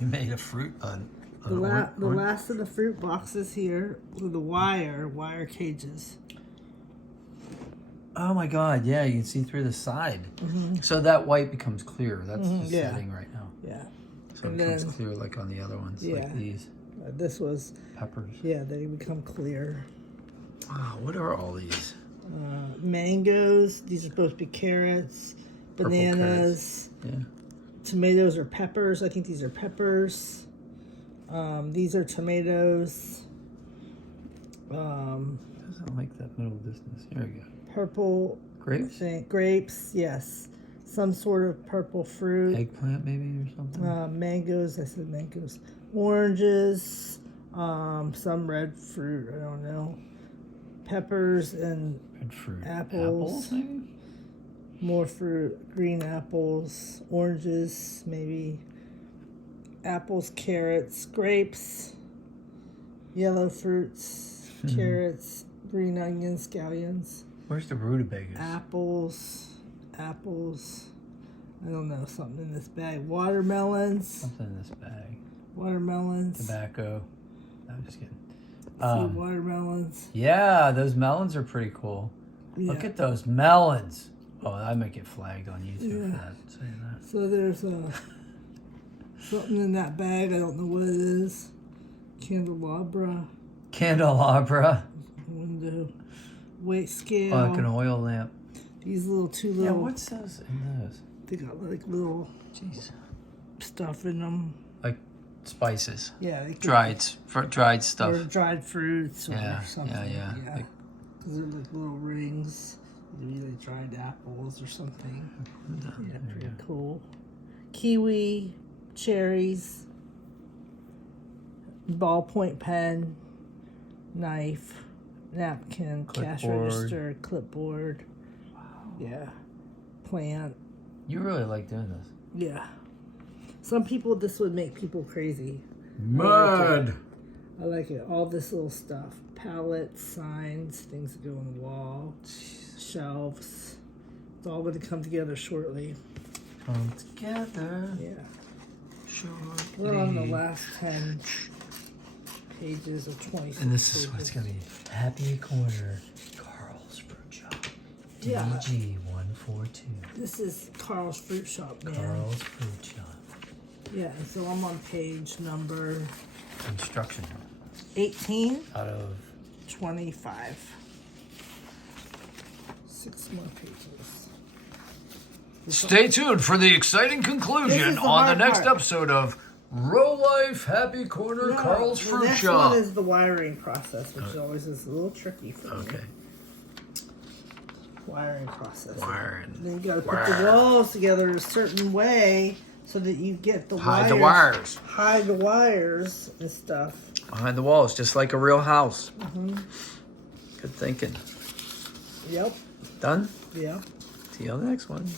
You made a fruit The last of the fruit boxes here with the wire cages. Oh my God! Yeah, you can see through the side. So that white becomes clear. That's just Yeah. setting right now. Yeah. So it becomes clear like on the other ones, like these. This was Peppers. Yeah, they become clear. Wow, what are all these? Mangoes. These are supposed to be carrots. Bananas. Carrots. Yeah. Tomatoes or peppers. I think these are peppers. These are tomatoes. Doesn't like that middle distance. Here we go. Purple. Grapes? Grapes, yes. Some sort of purple fruit. Eggplant maybe or something? Mangoes. I said mangoes. Oranges. Some red fruit. I don't know. Peppers and red fruit. Apples maybe? More fruit. Green apples. Oranges, maybe. Apples, carrots, grapes. Yellow fruits. Carrots. Green onions, scallions. Where's the rutabagas? Apples. I don't know. Something in this bag. Watermelons. Something in this bag. Watermelons. Tobacco. No, I'm just kidding. Watermelons. Yeah, those melons are pretty cool. Yeah. Look at those melons. Oh, I might get flagged on YouTube for that, saying that. So there's something in that bag. I don't know what it is. Candelabra. Window. Weight scale. Oh, like an oil lamp. These two little. Yeah, what's those in those? They got like little stuff in them. Like spices. Yeah. They dried stuff. Or dried fruits or something. Yeah. Because they're like little rings. Maybe like dried apples or something. Yeah, pretty cool. Kiwi, cherries, ballpoint pen, knife, napkin, cash register, clipboard. Wow. Yeah. Plant. You really like doing this. Yeah. Some people, this would make people crazy. Mad. I like it. All this little stuff. Palettes, signs, things that go on the wall, shelves. It's all going to come together shortly. Come together. Yeah. Shortly. We're on the last 10 pages of 26 And this is pages. what's going to be Happy Corner, Carl's Fruit Shop. Yeah. DG 142. This is Carl's Fruit Shop, man. Carl's Fruit Shop. Yeah, and so I'm on page number Instruction. 18. Out of 25. 6 more pages. Stay tuned for the exciting conclusion on the next episode of Rolife Happy Corner, Carl's Fruit Shop. The next one is the wiring process, which always is a little tricky for me. Okay. Wiring process. Wiring. Then you got to put the walls together a certain way so that you get the Hide the wires. Hide the wires and stuff. Behind the walls, just like a real house. Good thinking. Yep. Done? Yeah. See you on the next one.